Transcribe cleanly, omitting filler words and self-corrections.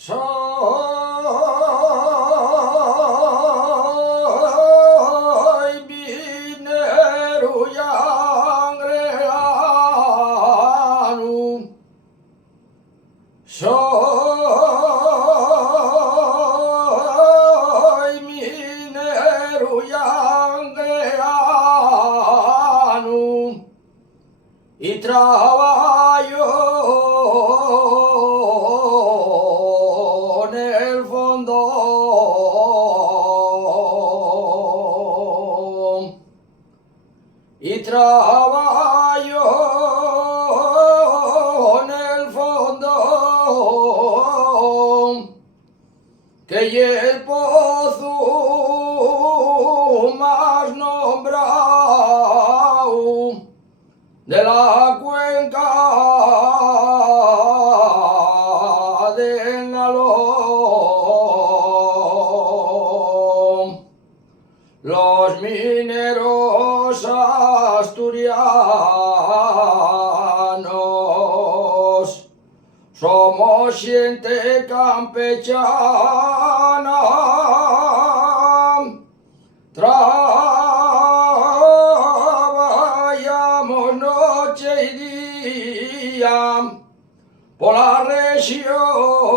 Soy minero y angreano. Soy minero y angreano. Y trabajo en el fondo y trabajo en el fondo que y el pozo más nombrado de la cuenca del Nalón. Los mineros asturianos somos gente campechana. Trabajamos noche y día por la región